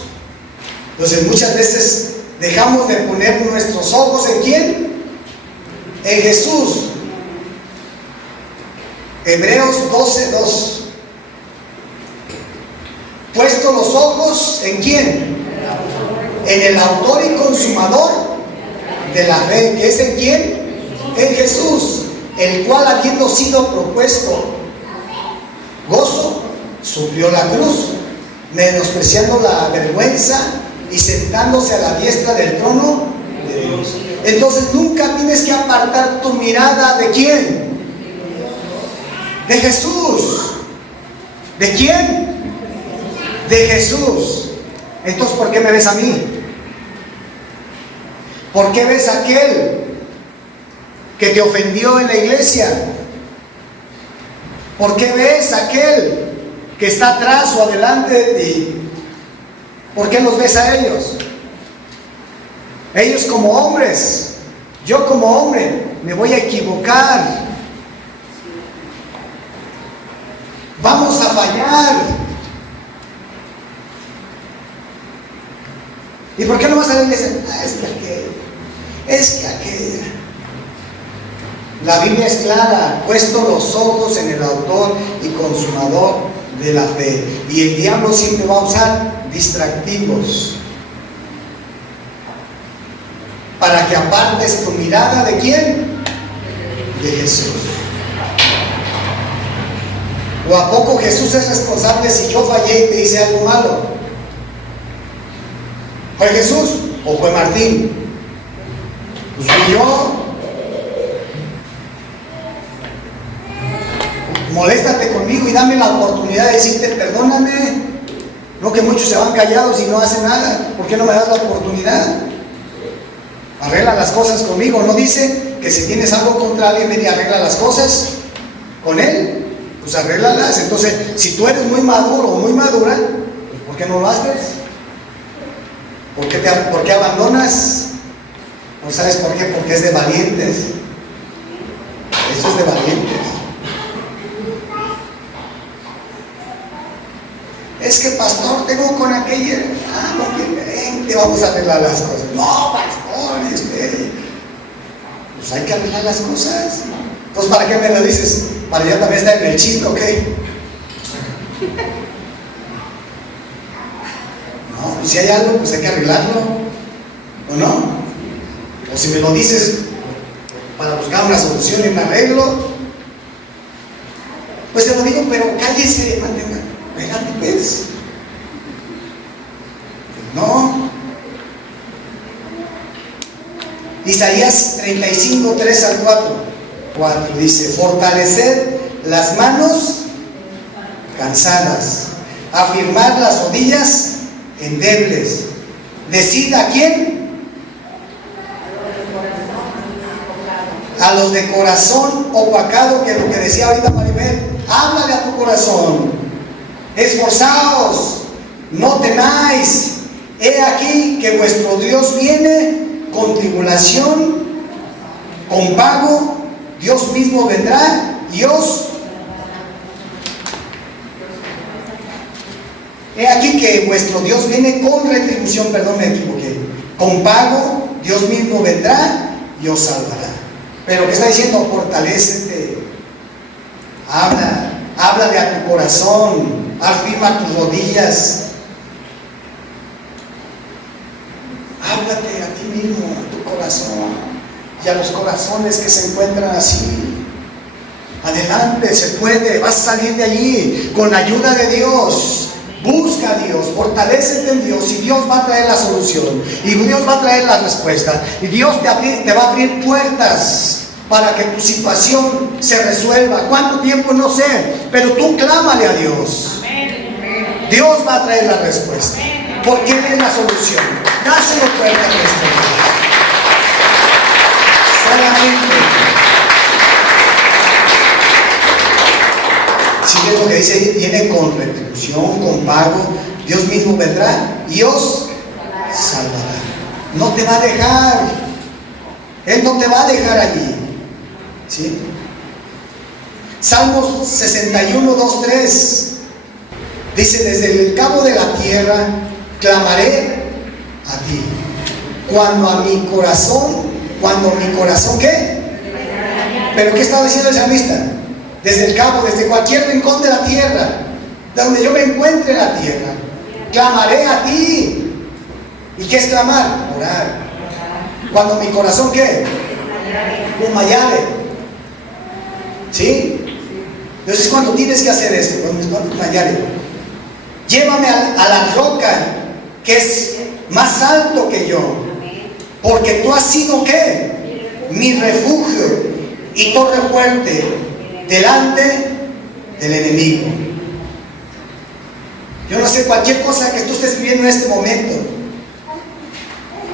Entonces muchas veces dejamos de poner nuestros ojos ¿en quién? En Jesús. Hebreos 12:2. Puesto los ojos en quién, en el autor y consumador de la fe, que es en quién, en Jesús, el cual habiendo sido propuesto gozo, sufrió la cruz, menospreciando la vergüenza y sentándose a la diestra del trono de Dios. Entonces nunca tienes que apartar tu mirada ¿de quién? De Jesús. ¿De quién? De Jesús. Entonces, ¿por qué me ves a mí? ¿Por qué ves a aquel que te ofendió en la iglesia? ¿Por qué ves a aquel que está atrás o adelante de ti? ¿Por qué los ves a ellos? Ellos como hombres, yo como hombre, me voy a equivocar. Vamos a fallar. ¿Y por qué no vas a la iglesia? Es que aquel. La Biblia es clara, puesto los ojos en el autor y consumador de la fe. Y el diablo siempre va a usar distractivos para que apartes tu mirada ¿de quién? De Jesús. ¿O a poco Jesús es responsable si yo fallé y te hice algo malo? ¿Fue Jesús o fue Martín? Pues fui yo. Moléstate conmigo y dame la oportunidad de decirte perdóname. No que muchos se van callados y no hacen nada. ¿Por qué no me das la oportunidad? Arregla las cosas conmigo. ¿No dice que si tienes algo contra alguien, ven y arregla las cosas con él? Pues arréglalas. Entonces, si tú eres muy maduro o muy madura, pues ¿por qué no lo haces? ¿Por qué abandonas? ¿No sabes por qué? Porque es de valientes. Eso es de valientes. Es que pastor, tengo con aquella. Vente, vamos a arreglar las cosas. No, pastor, espere. Pues hay que arreglar las cosas. Entonces, ¿para qué me lo dices? ¿Para yo también estar en el chisme o qué? No, pues si hay algo, pues hay que arreglarlo. ¿O no? O si me lo dices para buscar una solución y un arreglo, pues te lo digo, pero cállese, mantenga. Espérate, pues. No. Isaías 35, 3 al 4 dice: fortalecer las manos cansadas, afirmar las rodillas endebles. Decid a quién. A los de corazón opacado, que es lo que decía ahorita Maribel. Háblale a tu corazón. Esforzaos, no temáis. He aquí que vuestro Dios viene con tribulación, con pago. Dios mismo vendrá y os. He aquí que vuestro Dios viene con retribución, perdón, me equivoqué. Con pago, Dios mismo vendrá y os salvará. Pero ¿qué está diciendo? Fortalécete. Háblale a tu corazón. Afirma tus rodillas. Háblate a ti mismo, a tu corazón y a los corazones que se encuentran así. Adelante, se puede, vas a salir de allí con la ayuda de Dios. Busca a Dios, fortalécete en Dios y Dios va a traer la solución y Dios va a traer la respuesta y Dios te va a abrir puertas para que tu situación se resuelva. ¿Cuánto tiempo? No sé, pero tú clámale a Dios. Dios va a traer la respuesta porque Él es la solución. Dáselo fuerte a nuestro Dios. Solamente. Si ves lo que dice ahí, viene con retribución, con pago. Dios mismo vendrá y os salvará. No te va a dejar. Él no te va a dejar allí. ¿Sí? Salmos 61, 2, 3 dice: desde el cabo de la tierra clamaré a ti. Cuando mi corazón, ¿qué? ¿Pero qué está diciendo el salmista? desde el cabo, desde cualquier rincón de la tierra, de donde yo me encuentre en la tierra, clamaré a ti. ¿Y qué es clamar? Orar. Cuando mi corazón, ¿qué? Desmayare. ¿Sí? Entonces cuando tienes que hacer esto, cuando desmayare, llévame a la roca que es más alto que yo, porque tú has sido, ¿qué? Mi refugio y torre fuerte delante del enemigo. Yo no sé, cualquier cosa que tú estés viviendo en este momento,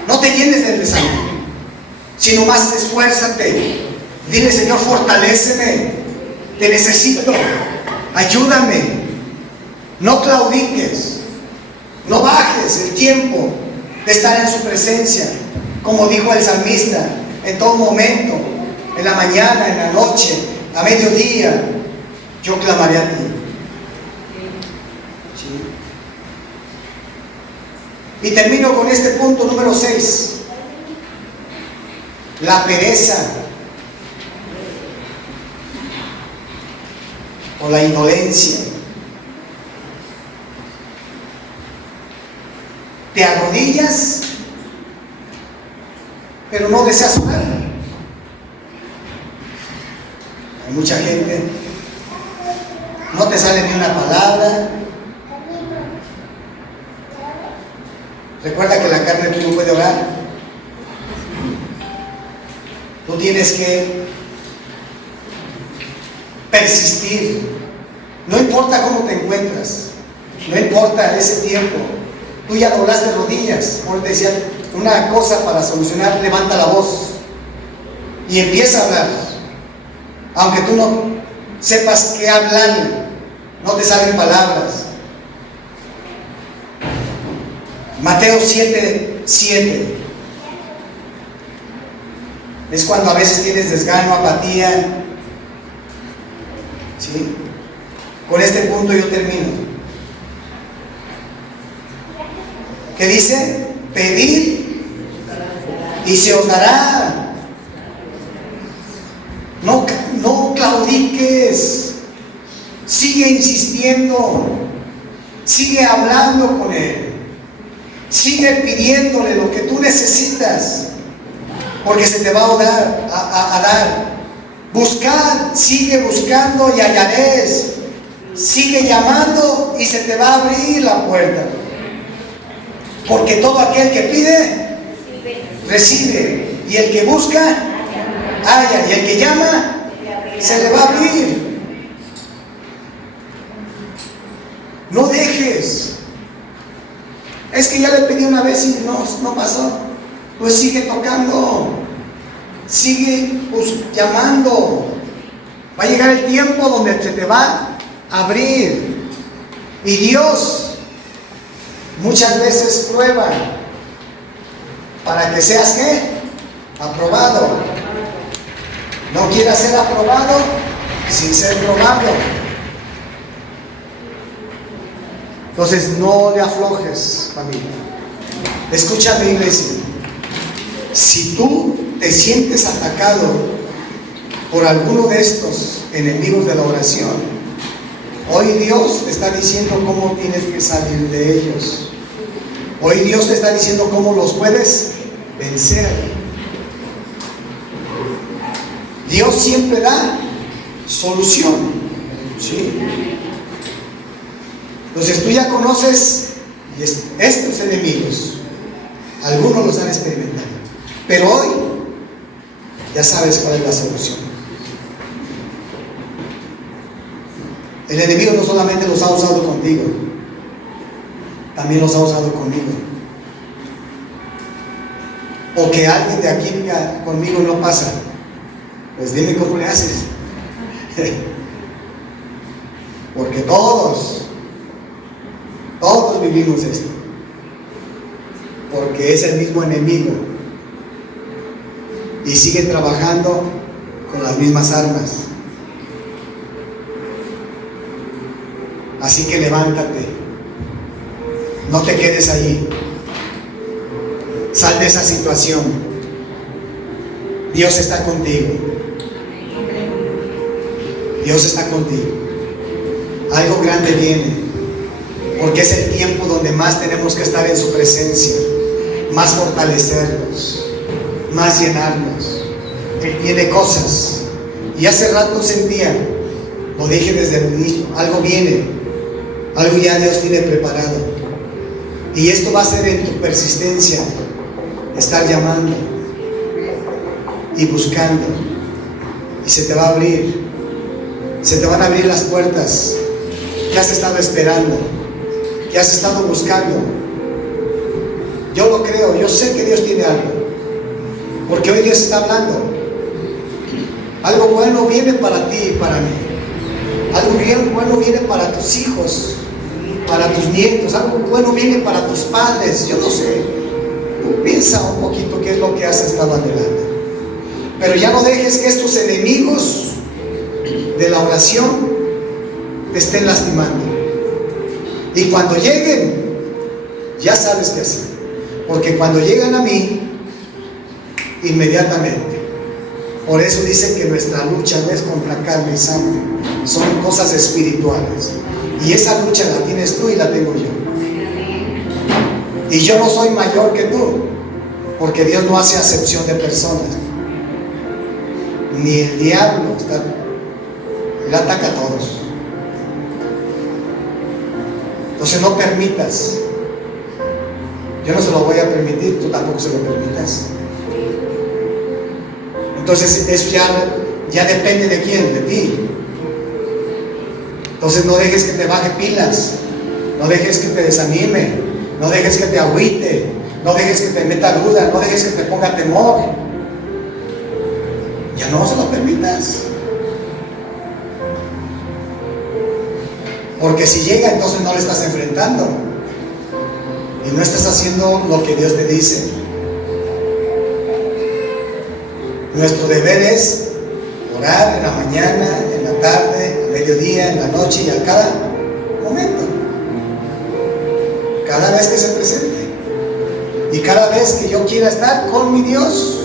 no te llenes de desánimo, sino más esfuérzate. Dile: Señor, fortaléceme, te necesito, ayúdame. No claudiques, no bajes el tiempo de estar en su presencia, como dijo el salmista, en todo momento, en la mañana, en la noche, a mediodía, yo clamaré a ti. ¿Sí? Y termino con este punto número 6. La pereza o la indolencia. Te arrodillas, pero no deseas orar. Hay mucha gente, no te sale ni una palabra. Recuerda que la carne tú no puede orar. Tú tienes que persistir. No importa cómo te encuentras, no importa ese tiempo. Tú ya doblaste rodillas. Por te decía, una cosa para solucionar: levanta la voz y empieza a hablar. Aunque tú no sepas qué hablar, no te salen palabras. Mateo 7:7 es cuando a veces tienes desgano, apatía. ¿Sí? Con este punto yo termino. ¿Qué dice? Pedid y se os dará. No claudiques. Sigue insistiendo. Sigue hablando con Él. Sigue pidiéndole lo que tú necesitas, porque se te va a dar. Buscad, sigue buscando y hallaréis. Sigue llamando y se te va a abrir la puerta. Porque todo aquel que pide, recibe. Y el que busca, halla. Y el que llama, se le va a abrir. No dejes. Es que ya le pedí una vez y no pasó. Pues sigue tocando. Sigue llamando. Va a llegar el tiempo donde se te va a abrir. Y Dios muchas veces prueba para que seas, ¿qué? Aprobado. No quieras ser aprobado sin ser probado. Entonces no le aflojes, familia. Escúchame, iglesia. Si tú te sientes atacado por alguno de estos enemigos de la oración, hoy Dios te está diciendo cómo tienes que salir de ellos. Hoy Dios te está diciendo cómo los puedes vencer. Dios siempre da solución. ¿Sí? Entonces tú ya conoces estos enemigos. Algunos los han experimentado. Pero hoy ya sabes cuál es la solución. El enemigo no solamente los ha usado contigo, también los ha usado conmigo. O que alguien de aquí diga: conmigo no pasa. Pues dime cómo le haces. Porque todos vivimos esto. Porque es el mismo enemigo. Y sigue trabajando con las mismas armas. Así que levántate. No te quedes allí. Sal de esa situación. Dios está contigo. Dios está contigo. Algo grande viene, porque es el tiempo donde más tenemos que estar en su presencia, más fortalecernos, más llenarnos. Él tiene cosas, y hace rato sentía, lo dije desde el inicio, algo viene, algo ya Dios tiene preparado, y esto va a ser en tu persistencia, estar llamando y buscando, y se te va a abrir, se te van a abrir las puertas que has estado esperando, que has estado buscando. Yo lo creo, yo sé que Dios tiene algo, porque hoy Dios está hablando. Algo bueno viene para ti y para mí. Algo bien bueno viene para tus hijos, para tus nietos. Algo bueno viene para tus padres. Yo no sé. Tú piensa un poquito qué es lo que has estado anhelando. Pero ya no dejes que estos enemigos de la oración te estén lastimando. Y cuando lleguen, ya sabes qué hacer. Porque cuando llegan a mí, inmediatamente. Por eso dicen que nuestra lucha no es contra carne y sangre, son cosas espirituales. Y esa lucha la tienes tú y la tengo yo. Y yo no soy mayor que tú, porque Dios no hace acepción de personas. Ni el diablo él ataca a todos. Entonces no permitas. Yo no se lo voy a permitir, tú tampoco se lo permitas. Entonces eso ya depende de quién, de ti. Entonces no dejes que te baje pilas, no dejes que te desanime, no dejes que te agüite, no dejes que te meta duda, no dejes que te ponga temor. Ya no se lo permitas. Porque si llega, entonces no le estás enfrentando y no estás haciendo lo que Dios te dice. Nuestro deber es orar en la mañana, en la tarde, a mediodía, en la noche y a cada momento, cada vez que se presente. Y cada vez que yo quiera estar con mi Dios,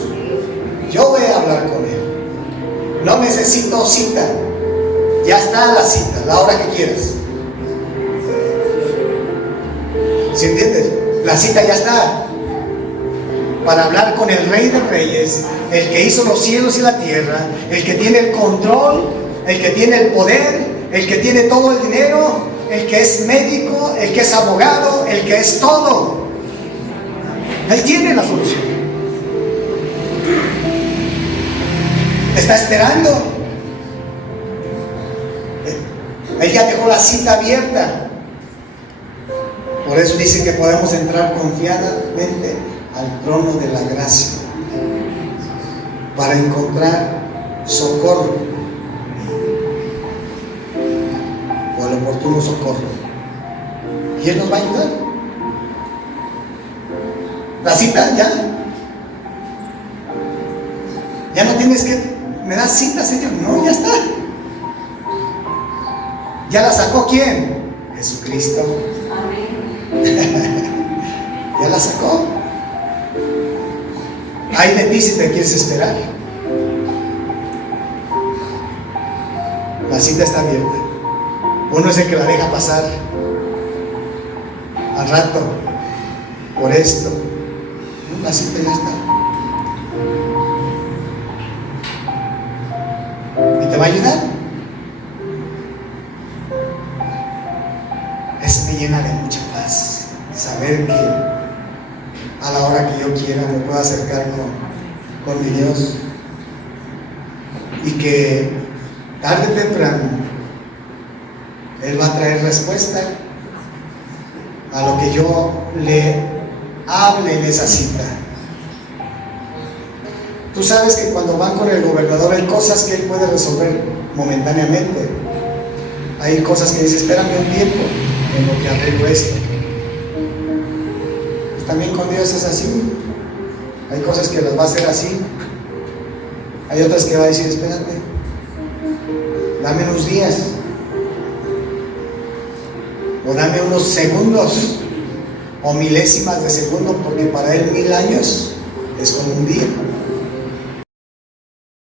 yo voy a hablar con Él. No necesito cita, ya está la cita, la hora que quieras. ¿Sí entiendes? La cita ya está. Para hablar con el Rey de Reyes, el que hizo los cielos y la tierra, el que tiene el control, el que tiene el poder, el que tiene todo el dinero, el que es médico, el que es abogado, el que es todo. Él tiene la solución. Está esperando. Él ya dejó la cita abierta. Por eso dice que podemos entrar confiadamente al trono de la gracia para encontrar socorro o el oportuno socorro, y Él nos va a ayudar. La cita ya no tienes que me das cita, Señor. No, ya está. ¿Ya la sacó quién? Jesucristo. Ya la sacó. Hay de ti si te quieres esperar. La cita está abierta. Uno es el que la deja pasar al rato por esto. La cita ya está. ¿Y te va a ayudar? Eso me llena de mucha paz, saber que a la hora que yo quiera me puedo acercar con mi Dios, y que tarde o temprano Él va a traer respuesta a lo que yo le hable en esa cita. Tú sabes que cuando van con el gobernador hay cosas que Él puede resolver momentáneamente. Hay cosas que dice, espérame un tiempo en lo que arreglo esto. Pues también con Dios es así. Hay cosas que las va a hacer así. Hay otras que va a decir, espérate, dame unos días, o dame unos segundos, o milésimas de segundo, porque para Él 1000 años es como un día.